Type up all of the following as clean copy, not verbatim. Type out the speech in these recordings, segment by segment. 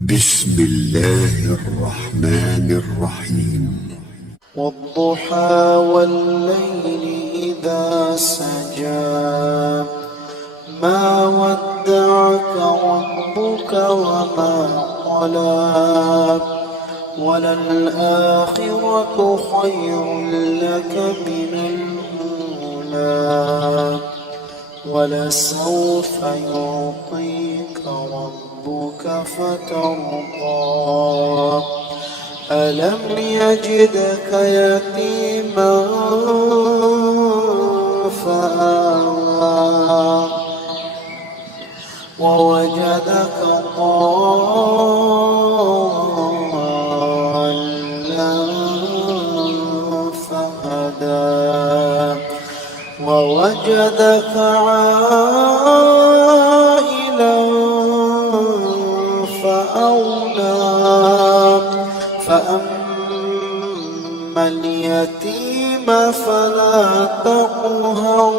بسم الله الرحمن الرحيم. والضحى والليل إذا سجى ما ودعك ربك وما قلى وللآخرة خير لك من الأولى ولسوف يعطيك ربك فترضى ألم يجدك يتيما فآوى ووجدك ضالا فهدى ووجدك عائلا فأغنى فأما اليتيم فلا تقهر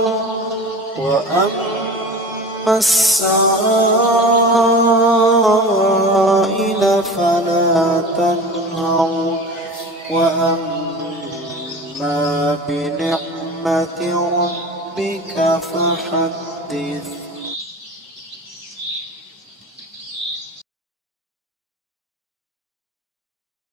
وأما السائل فلا تنهر وأما بنعمة ربك فحدث.